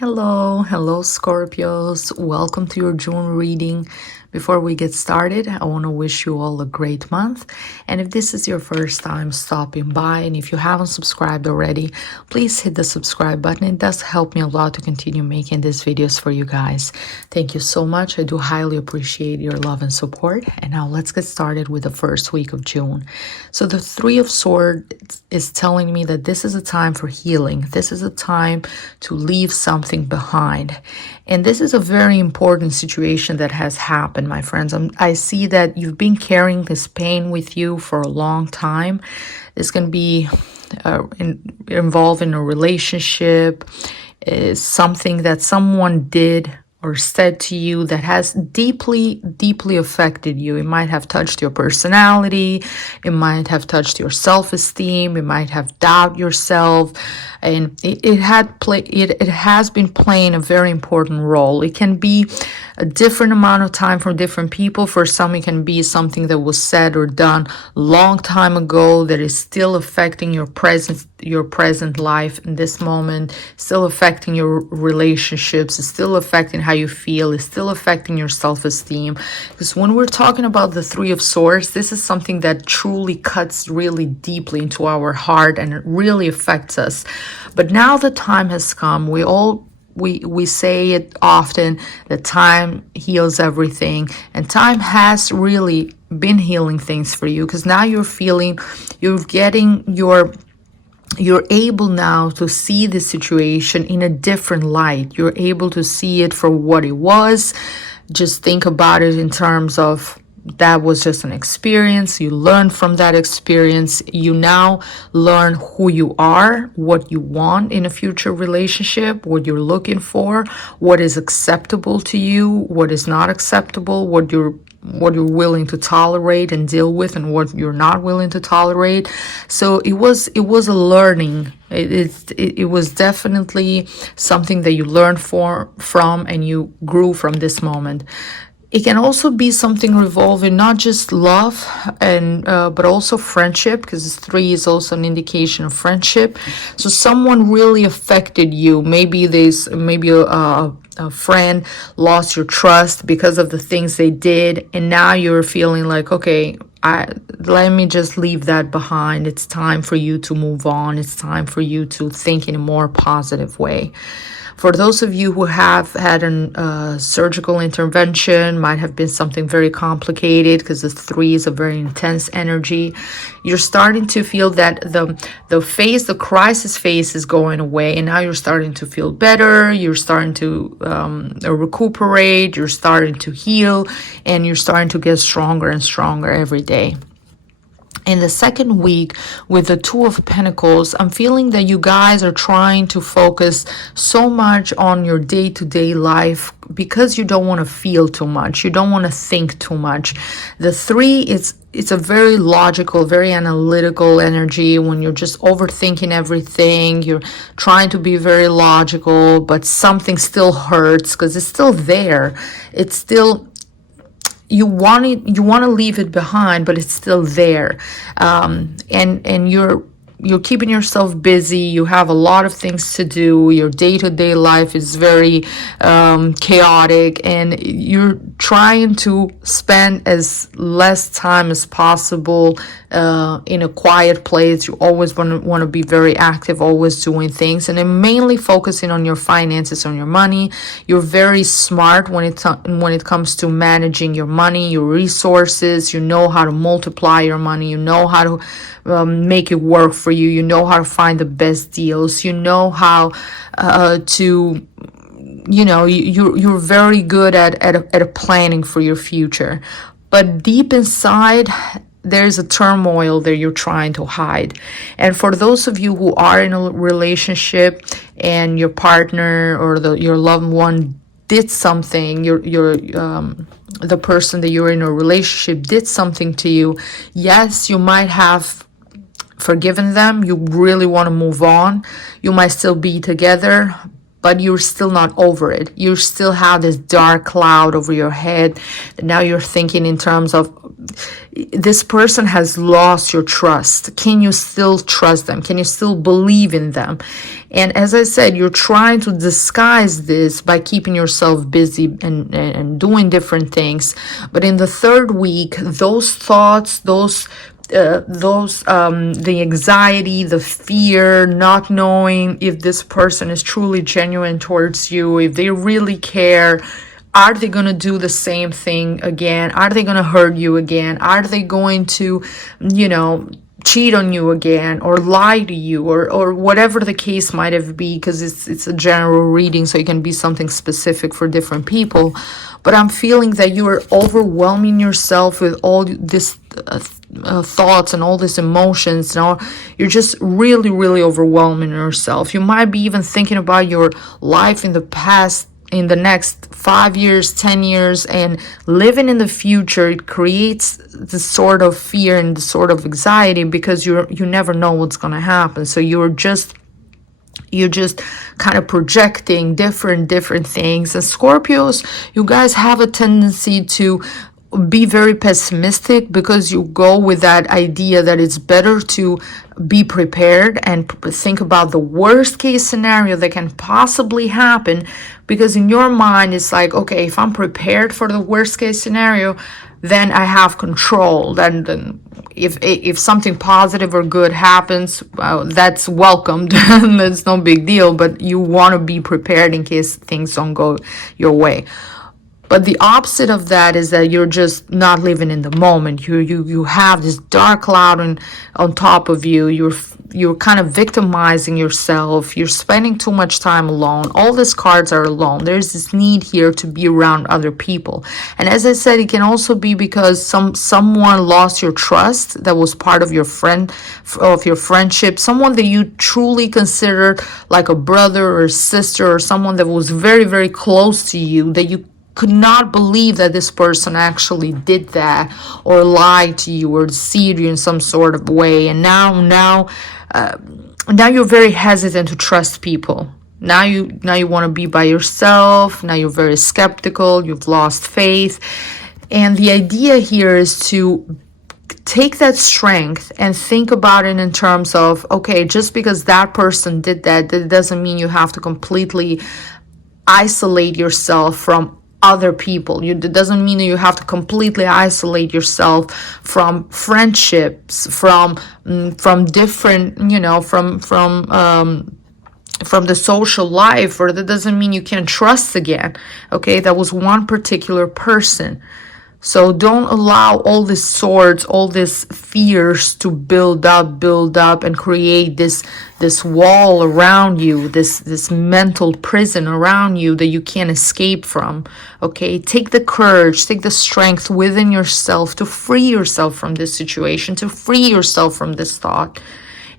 Hello, Scorpios. Welcome to your June reading. Before we get started, I want to wish you all a great month. And if this is your first time stopping by, and if you haven't subscribed already, please hit the subscribe button. It does help me a lot to continue making these videos for you guys. Thank you so much. I do highly appreciate your love and support. And now let's get started with the first week of June. So the Three of Swords is telling me that this is a time for healing. This is a time to leave something behind. And this is a very important situation that has happened, my friends. I see that you've been carrying this pain with you for a long time. It's going to be involved in a relationship, something that someone did or said to you that has deeply affected you. It might have touched your personality, it might have touched your self-esteem, it might have doubted yourself, and it has been playing a very important role. It can be a different amount of time for different people. For some, it can be something that was said or done a long time ago that is still affecting your present life in this moment, still affecting your relationships, it's still affecting how you feel, it's still affecting your self-esteem. Because when we're talking about the Three of Swords, this is something that truly cuts really deeply into our heart and it really affects us. But now the time has come. We say it often that time heals everything, and time has really been healing things for you, because now you're able now to see the situation in a different light. You're able to see it for what it was. Just think about it in terms of that was just an experience. You learn from that experience. You now learn who you are, what you want in a future relationship, what you're looking for, what is acceptable to you, what is not acceptable, what you're willing to tolerate and deal with, and what you're not willing to tolerate. So it was a learning. It was definitely something that you learned from and you grew from this moment. It can also be something revolving not just love and but also friendship, because 3 is also an indication of friendship. So someone really affected you. Maybe a friend lost your trust because of the things they did, and now you're feeling like, okay, let me just leave that behind. It's time for you to move on. It's time for you to think in a more positive way. For those of you who have had a surgical intervention, might have been something very complicated, because the 3 is a very intense energy. You're starting to feel that the crisis phase is going away, and now you're starting to feel better. You're starting to recuperate. You're starting to heal, and you're starting to get stronger and stronger every day. In the second week, with the 2 of Pentacles, I'm feeling that you guys are trying to focus so much on your day-to-day life because you don't want to feel too much. You don't want to think too much. The 3, it's a very logical, very analytical energy. When you're just overthinking everything, you're trying to be very logical, but something still hurts because it's still there. It's still... You want to leave it behind, but it's still there, and you're keeping yourself busy. You have a lot of things to do. Your day-to-day life is very chaotic, and you're trying to spend as less time as possible in a quiet place. You always want to be very active, always doing things, and then mainly focusing on your finances, on your money. You're very smart when it comes to managing your money, your resources. You know how to multiply your money. You know how to make it work for you. You know how to find the best deals. You know how to... you're very good at planning for your future. But deep inside, there's a turmoil that you're trying to hide. And for those of you who are in a relationship and your partner or your loved one did something, the person that you're in a relationship did something to you, yes, you might have forgiven them. You really want to move on. You might still be together, but you're still not over it. You still have this dark cloud over your head. And now you're thinking in terms of, this person has lost your trust. Can you still trust them? Can you still believe in them? And as I said, you're trying to disguise this by keeping yourself busy and doing different things. But in the third week, those thoughts, the anxiety, the fear, not knowing if this person is truly genuine towards you, if they really care, are they going to do the same thing again? Are they going to hurt you again? Are they going to, cheat on you again, or lie to you, or whatever the case might have been, because it's a general reading, so it can be something specific for different people. But I'm feeling that you are overwhelming yourself with all this thoughts and all these emotions. You're just really, really overwhelming yourself. You might be even thinking about your life in the past, in the next 5 years, 10 years, and living in the future. It creates this sort of fear and this sort of anxiety, because you never know what's going to happen. So you're just kind of projecting different things. And Scorpios, you guys have a tendency to be very pessimistic, because you go with that idea that it's better to be prepared and think about the worst case scenario that can possibly happen, because in your mind it's like, okay, if I'm prepared for the worst case scenario, then I have control. Then if something positive or good happens, that's welcomed. That's no big deal, but you want to be prepared in case things don't go your way. But the opposite of that is that you're just not living in the moment. You have this dark cloud on top of you. You're kind of victimizing yourself. You're spending too much time alone. All these cards are alone. There's this need here to be around other people. And as I said, it can also be because someone lost your trust that was part of your friendship, someone that you truly considered like a brother or sister, or someone that was very, very close to you, that you could not believe that this person actually did that, or lied to you, or deceived you in some sort of way. And now you're very hesitant to trust people. Now you want to be by yourself. Now you're very skeptical. You've lost faith. And the idea here is to take that strength and think about it in terms of, okay, just because that person did that doesn't mean you have to completely isolate yourself from other people. It doesn't mean that you have to completely isolate yourself from friendships, from different, from the social life, or that doesn't mean you can't trust again. Okay, that was one particular person. So don't allow all these swords, all these fears to build up and create this wall around you, this mental prison around you that you can't escape from. Okay, take the courage, take the strength within yourself to free yourself from this situation, to free yourself from this thought.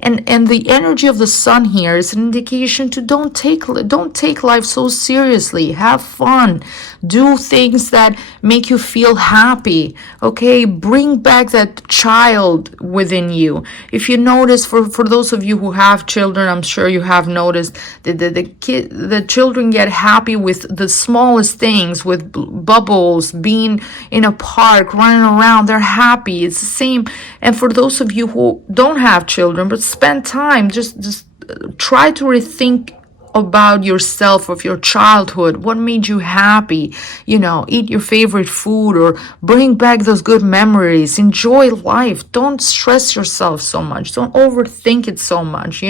And the energy of the sun here is an indication to don't take life so seriously. Have fun. Do things that make you feel happy. Okay, bring back that child within you. If you notice, for those of you who have children, I'm sure you have noticed that the children get happy with the smallest things, with bubbles, being in a park, running around. They're happy. It's the same. And for those of you who don't have children but spend time, just try to rethink about yourself, of your childhood. What made you happy? Eat your favorite food, or bring back those good memories. Enjoy life. Don't stress yourself so much. Don't overthink it so much.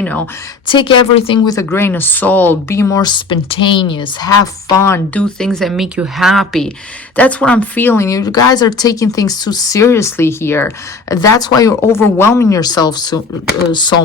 Take everything with a grain of salt. Be more spontaneous. Have fun. Do things that make you happy. That's what I'm feeling. You guys are taking things too seriously here. That's why you're overwhelming yourself so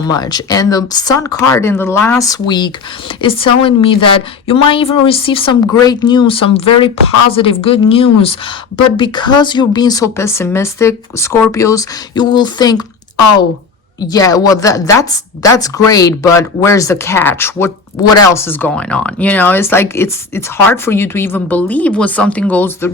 much. And the Sun card in the last week is telling me that you might even receive some great news, some very positive, good news. But because you're being so pessimistic, Scorpios, you will think, oh, yeah, well, that's great, but where's the catch? What else is going on? It's like it's hard for you to even believe when something goes the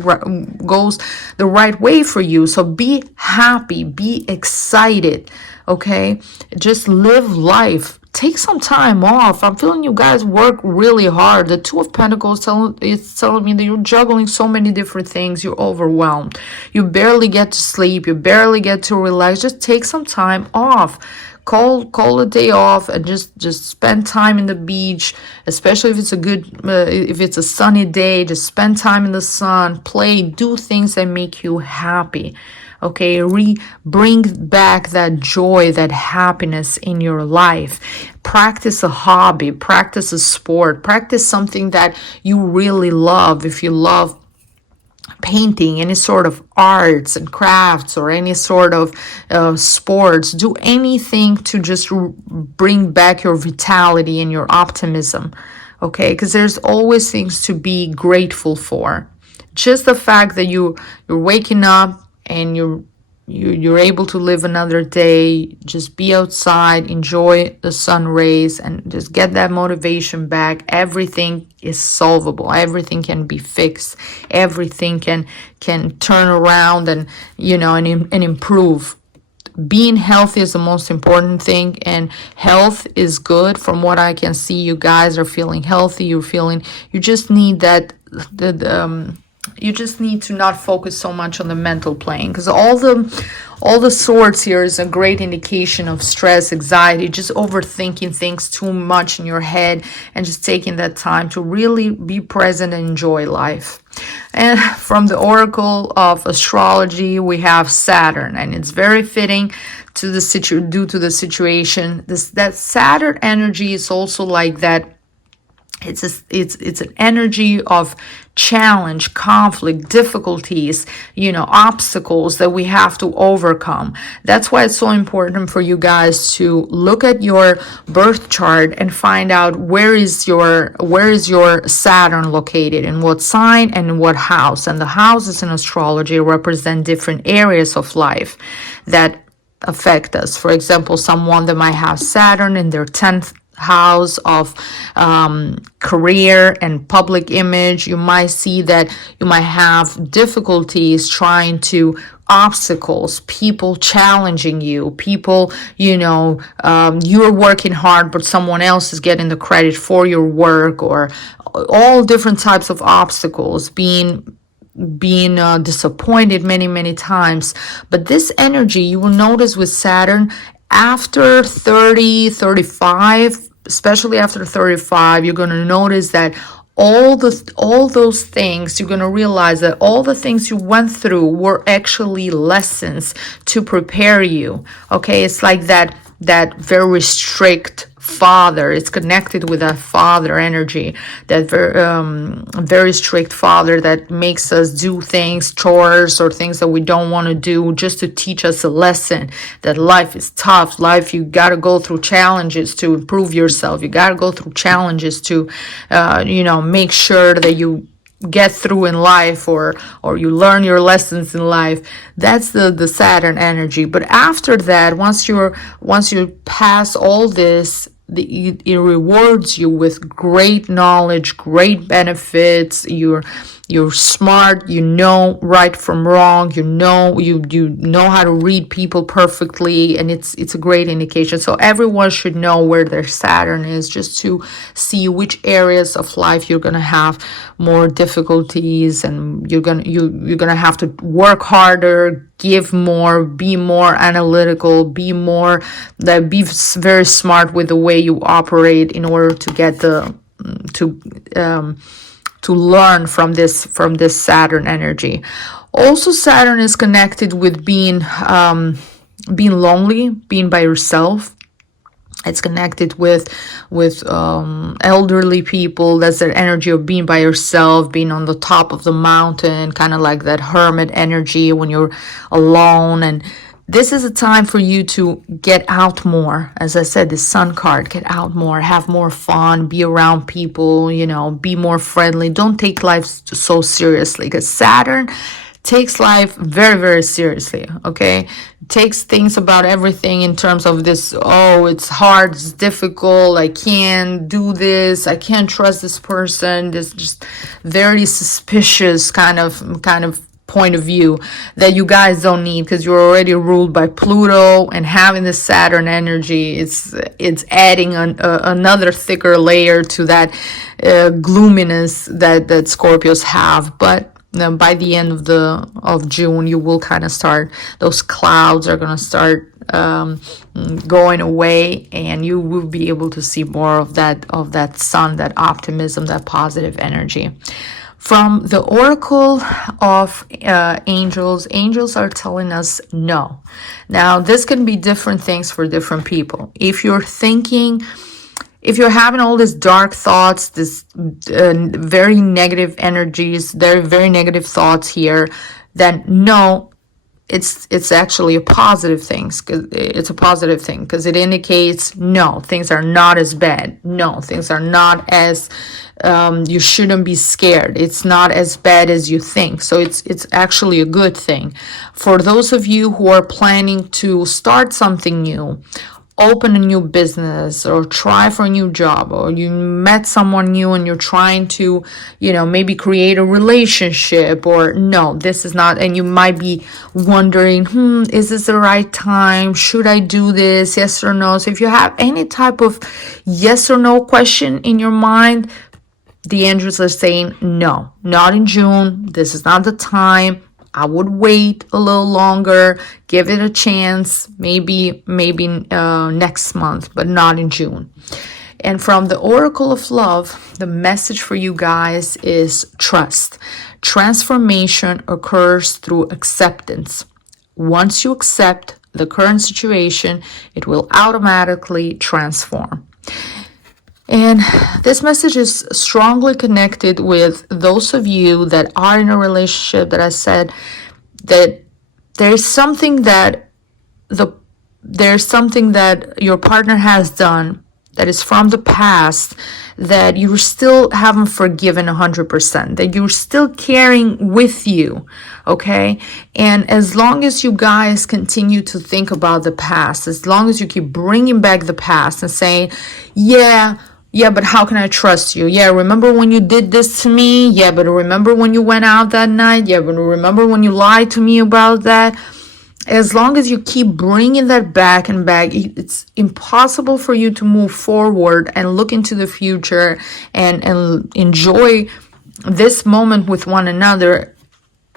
right way for you. So be happy, be excited, okay? Just live life. take some time off. I'm feeling you guys work really hard. The Two of Pentacles is telling me that you're juggling so many different things. You're overwhelmed. You barely get to sleep. You barely get to relax. Just take some time off. Call a day off and just spend time in the beach, especially if it's a good if it's a sunny day. Just spend time in the sun, play, do things that make you happy. Okay, bring back that joy, that happiness in your life. Practice a hobby, practice a sport, practice something that you really love. If you love painting, any sort of arts and crafts, or any sort of sports, do anything to just bring back your vitality and your optimism. Okay, because there's always things to be grateful for. Just the fact that you're waking up and you're able to live another day, just be outside, enjoy the sun rays, and just get that motivation back. Everything is solvable. Everything can be fixed. Everything can turn around and and improve. Being healthy is the most important thing, and health is good. From what I can see, you guys are feeling healthy. You just need that you just need to not focus so much on the mental plane, because all the swords here is a great indication of stress, anxiety, just overthinking things too much in your head, and just taking that time to really be present and enjoy life. And from the Oracle of Astrology, we have Saturn, and it's very fitting to the due to the situation. That Saturn energy is also like that. It's an energy of challenge, conflict, difficulties, obstacles that we have to overcome. That's why it's so important for you guys to look at your birth chart and find out where is your Saturn located, in what sign and in what house. And the houses in astrology represent different areas of life that affect us. For example, someone that might have Saturn in their 10th house of career and public image, you might see that you might have difficulties trying to obstacles, people challenging you, people, you're working hard, but someone else is getting the credit for your work, or all different types of obstacles, being disappointed many times. But this energy, you will notice with Saturn, after 30, 35, especially after 35, you're going to notice that all those things, you're going to realize that all the things you went through were actually lessons to prepare you. Okay, it's like that very strict father. It's connected with that father energy, that very strict father that makes us do things, chores, or things that we don't want to do, just to teach us a lesson that life is tough. Life, you got to go through challenges to improve yourself. You got to go through challenges to make sure that you get through in life, or you learn your lessons in life. That's the Saturn energy. But after that, once you pass all this, it rewards you with great knowledge, great benefits. You're smart, you know right from wrong, you know how to read people perfectly, and it's a great indication. So everyone should know where their Saturn is, just to see which areas of life you're gonna have more difficulties, and you're gonna have to work harder, give more, be more analytical, be very smart with the way you operate in order to get to learn from this Saturn energy. Also, Saturn is connected with being lonely, being by yourself. It's connected with elderly people. That's their energy of being by yourself, being on the top of the mountain, kind of like that hermit energy when you're alone. And this is a time for you to get out more. As I said, the Sun card, get out more, have more fun, be around people, be more friendly. Don't take life so seriously, because Saturn takes life very, very seriously, okay? Takes things about everything in terms of this, it's hard, it's difficult, I can't do this, I can't trust this person, this just very suspicious kind of point of view that you guys don't need, because you're already ruled by Pluto, and having the Saturn energy, it's adding another thicker layer to that gloominess that Scorpios have. But by the end of June, you will kind of start, those clouds are going to start going away, and you will be able to see more of that sun, that optimism, that positive energy. From the Oracle of angels are telling us no. Now, this can be different things for different people. If you're having all these dark thoughts, this very negative energies, very negative thoughts here, then no, it's actually a positive thing. It's a positive thing because it indicates no, things are not as bad. No, things are not as you shouldn't be scared. It's not as bad as you think. So it's actually a good thing. For those of you who are planning to start something new, open a new business, or try for a new job, or you met someone new and you're trying to, maybe create a relationship, or no, this is not, and you might be wondering, is this the right time? Should I do this? Yes or no? So if you have any type of yes or no question in your mind, the angels are saying, no, not in June. This is not the time. I would wait a little longer, give it a chance, maybe next month, but not in June. And from the Oracle of Love, the message for you guys is trust. Transformation occurs through acceptance. Once you accept the current situation, it will automatically transform. And this message is strongly connected with those of you that are in a relationship, that I said that there's something that your partner has done that is from the past that you still haven't forgiven 100%, that you're still carrying with you, okay? And as long as you guys continue to think about the past, as long as you keep bringing back the past and saying, yeah, but how can I trust you? Yeah, remember when you did this to me? Yeah, but remember when you went out that night? Yeah, but remember when you lied to me about that? As long as you keep bringing that back and back, it's impossible for you to move forward and look into the future and enjoy this moment with one another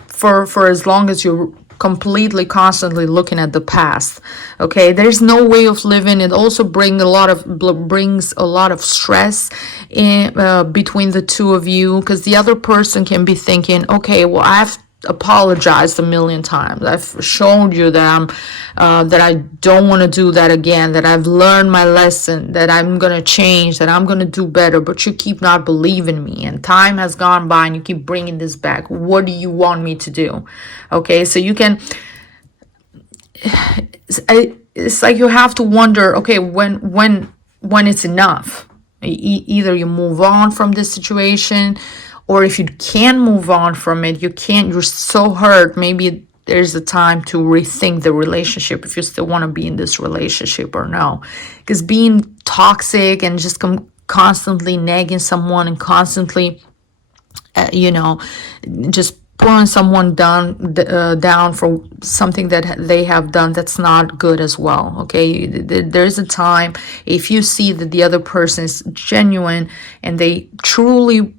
for as long as you're completely constantly looking at the past. Okay, there's no way of living. It also brings a lot of stress in between the two of you, because the other person can be thinking, okay, well, I've apologized a million times, I've shown you that I don't want to do that again, that I've learned my lesson, that I'm gonna change, that I'm gonna do better, but you keep not believing me, and time has gone by and you keep bringing this back. What do you want me to do? Okay, so you can, it's like you have to wonder, okay, when it's enough. Either you move on from this situation, or if you can move on from it, you're so hurt, maybe there's a time to rethink the relationship, if you still want to be in this relationship or no. Because being toxic and just constantly nagging someone and constantly, just pulling someone down for something that they have done, that's not good as well. Okay, there's a time, if you see that the other person is genuine and they truly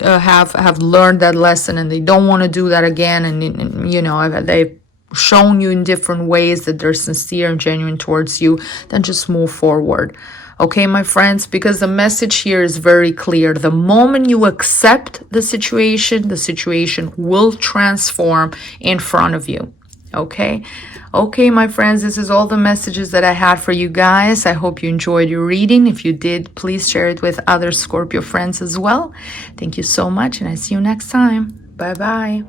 have learned that lesson and they don't want to do that again, and they've shown you in different ways that they're sincere and genuine towards you, then just move forward. Okay, my friends, because the message here is very clear. The moment you accept the situation will transform in front of you. Okay, my friends, this is all the messages that I had for you guys. I hope you enjoyed your reading. If you did, please share it with other Scorpio friends as well. Thank you so much, and I see you next time. Bye-bye.